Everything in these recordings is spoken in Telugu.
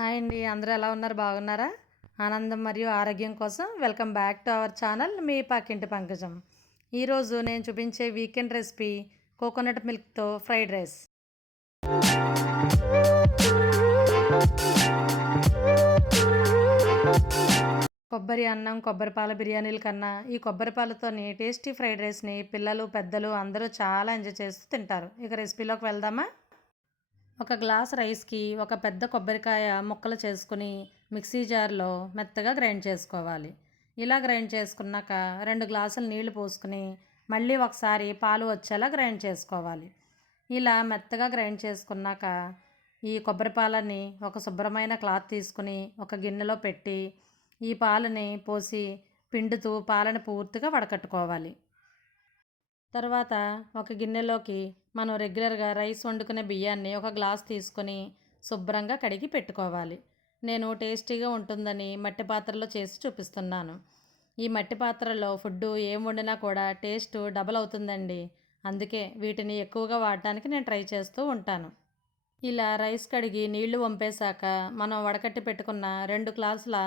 హాయ్ అండి, అందరూ ఎలా ఉన్నారు? బాగున్నారా? ఆనందం మరియు ఆరోగ్యం కోసం welcome back to our channel, మీ పక్కింటి పంకజం. ఈరోజు నేను చూపించే వీకెండ్ రెసిపీ కోకోనట్ మిల్క్తో ఫ్రైడ్ రైస్. కొబ్బరి అన్నం, కొబ్బరి పాల బిర్యానీల కన్నా ఈ కొబ్బరి పాలతోని టేస్టీ ఫ్రైడ్ రైస్ని పిల్లలు, పెద్దలు అందరూ చాలా ఎంజాయ్ చేస్తూ తింటారు. ఇక రెసిపీలోకి వెళ్దామా? ఒక గ్లాస్ రైస్కి ఒక పెద్ద కొబ్బరికాయ ముక్కలు చేసుకుని మిక్సీ జార్లో మెత్తగా గ్రైండ్ చేసుకోవాలి. ఇలా గ్రైండ్ చేసుకున్నాక 2 గ్లాసులు నీళ్లు పోసుకుని మళ్ళీ ఒకసారి పాలు వచ్చేలా గ్రైండ్ చేసుకోవాలి. ఇలా మెత్తగా గ్రైండ్ చేసుకున్నాక ఈ కొబ్బరి పాలని ఒక శుభ్రమైన క్లాత్ తీసుకుని ఒక గిన్నెలో పెట్టి ఈ పాలని పోసి పిండుతూ పాలను పూర్తిగా వడకట్టుకోవాలి. తర్వాత ఒక గిన్నెలోకి మనం రెగ్యులర్గా రైస్ వండుకునే బియ్యాన్ని ఒక గ్లాస్ తీసుకొని శుభ్రంగా కడిగి పెట్టుకోవాలి. నేను టేస్టీగా ఉంటుందని మట్టి పాత్రలో చేసి చూపిస్తున్నాను. ఈ మట్టి పాత్రలో ఫుడ్డు ఏం వండినా కూడా టేస్ట్ డబల్ అవుతుందండి. అందుకే వీటిని ఎక్కువగా వాడటానికి నేను ట్రై చేస్తూ ఉంటాను. ఇలా రైస్ కడిగి నీళ్లు వంపేశాక మనం వడకట్టి పెట్టుకున్న 2 గ్లాసుల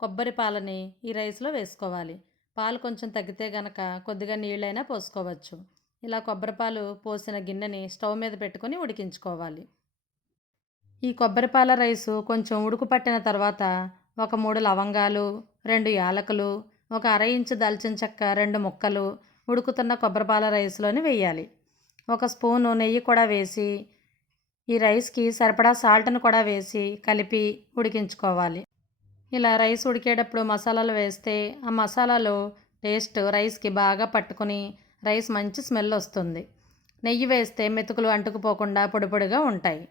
కొబ్బరి పాలని ఈ రైస్లో వేసుకోవాలి. పాలు కొంచెం తగ్గితే గనక కొద్దిగా నీళ్ళైనా పోసుకోవచ్చు. ఇలా కొబ్బరిపాలు పోసిన గిన్నెని స్టవ్ మీద పెట్టుకొని ఉడికించుకోవాలి. ఈ కొబ్బరిపాల రైసు కొంచెం ఉడుకు పట్టిన తర్వాత ఒక 3 లవంగాలు, 2 యాలకులు, ఒక అర ఇంచు దాల్చిన చెక్క, 2 ముక్కలు ఉడుకుతున్న కొబ్బరిపాల రైస్లోని వేయాలి. ఒక స్పూను నెయ్యి కూడా వేసి ఈ రైస్కి సరిపడా సాల్ట్ను కూడా వేసి కలిపి ఉడికించుకోవాలి. ఇలా రైస్ ఉడికేటప్పుడు మసాలాలు వేస్తే ఆ మసాలాలు టేస్ట్ రైస్కి బాగా పట్టుకుని రైస్ మంచి స్మెల్ వస్తుంది. నెయ్యి వేస్తే మెతుకులు అంటుకుపోకుండా పొడి పొడిగా ఉంటాయి.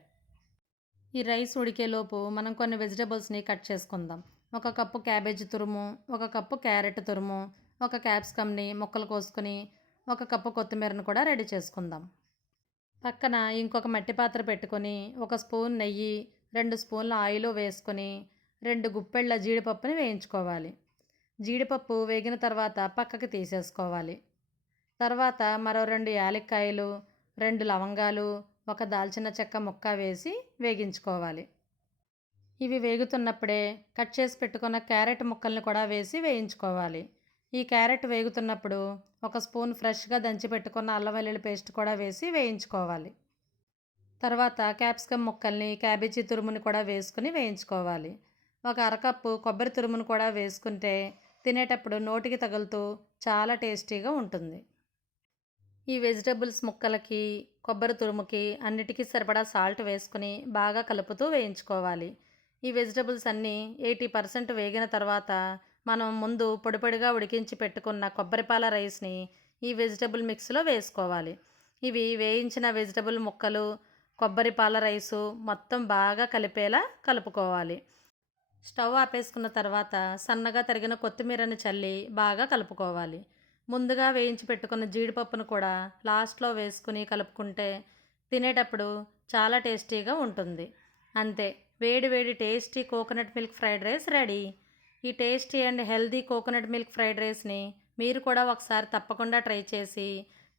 ఈ రైస్ ఉడికేలోపు మనం కొన్ని వెజిటబుల్స్ని కట్ చేసుకుందాం. 1 కప్పు క్యాబేజీ తురుము, 1 కప్పు క్యారెట్ తురుము, 1 క్యాప్సికమ్ని ముక్కలు కోసుకుని 1 కప్పు కొత్తిమీరను కూడా రెడీ చేసుకుందాం. పక్కన ఇంకొక మట్టి పాత్ర పెట్టుకొని 1 స్పూన్ నెయ్యి, 2 స్పూన్ల ఆయిల్ వేసుకొని 2 గుప్పెళ్ళ జీడిపప్పుని వేయించుకోవాలి. జీడిపప్పు వేగిన తర్వాత పక్కకి తీసేసుకోవాలి. తర్వాత మరో 2 యాలక్కాయలు, 2 లవంగాలు, 1 దాల్చిన చెక్క ముక్క వేసి వేగించుకోవాలి. ఇవి వేగుతున్నప్పుడే కట్ చేసి పెట్టుకున్న క్యారెట్ ముక్కల్ని కూడా వేసి వేయించుకోవాలి. ఈ క్యారెట్ వేగుతున్నప్పుడు 1 స్పూన్ ఫ్రెష్గా దంచి పెట్టుకున్న అల్లం వెల్లుల్లి పేస్ట్ కూడా వేసి వేయించుకోవాలి. తర్వాత క్యాప్సికమ్ ముక్కల్ని, క్యాబేజీ తురుముని కూడా వేసుకుని వేయించుకోవాలి. 1 అరకప్పు కొబ్బరి తురుమును కూడా వేసుకుంటే తినేటప్పుడు నోటికి తగులుతూ చాలా టేస్టీగా ఉంటుంది. ఈ వెజిటబుల్స్ ముక్కలకి, కొబ్బరి తురుముకి అన్నిటికీ సరిపడా సాల్ట్ వేసుకుని బాగా కలుపుతూ వేయించుకోవాలి. ఈ వెజిటబుల్స్ అన్నీ 80% వేగిన తర్వాత మనం ముందు పొడి పొడిగా ఉడికించి పెట్టుకున్న కొబ్బరిపాల రైస్ని ఈ వెజిటబుల్ మిక్స్లో వేసుకోవాలి. ఇవి వేయించిన వెజిటబుల్ ముక్కలు, కొబ్బరిపాల రైసు మొత్తం బాగా కలిపేలా కలుపుకోవాలి. స్టవ్ ఆపేసుకున్న తర్వాత సన్నగా తరిగిన కొత్తిమీరని చల్లి బాగా కలుపుకోవాలి. ముందుగా వేయించి పెట్టుకున్న జీడిపప్పును కూడా లాస్ట్లో వేసుకుని కలుపుకుంటే తినేటప్పుడు చాలా టేస్టీగా ఉంటుంది. అంతే, వేడి వేడి tasty coconut milk fried rice ready. ఈ tasty and healthy coconut milk fried రైస్ని మీరు కూడా ఒకసారి తప్పకుండా ట్రై చేసి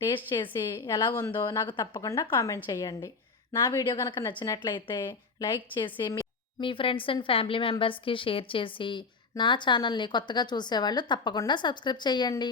టేస్ట్ చేసి ఎలా ఉందో నాకు తప్పకుండా కామెంట్ చేయండి. నా వీడియో కనుక నచ్చినట్లయితే లైక్ చేసి మీ ఫ్రెండ్స్ అండ్ ఫ్యామిలీ మెంబర్స్కి షేర్ చేసి నా ఛానల్ని కొత్తగా చూసేవాళ్ళు తప్పకుండా సబ్స్క్రైబ్ చేయండి.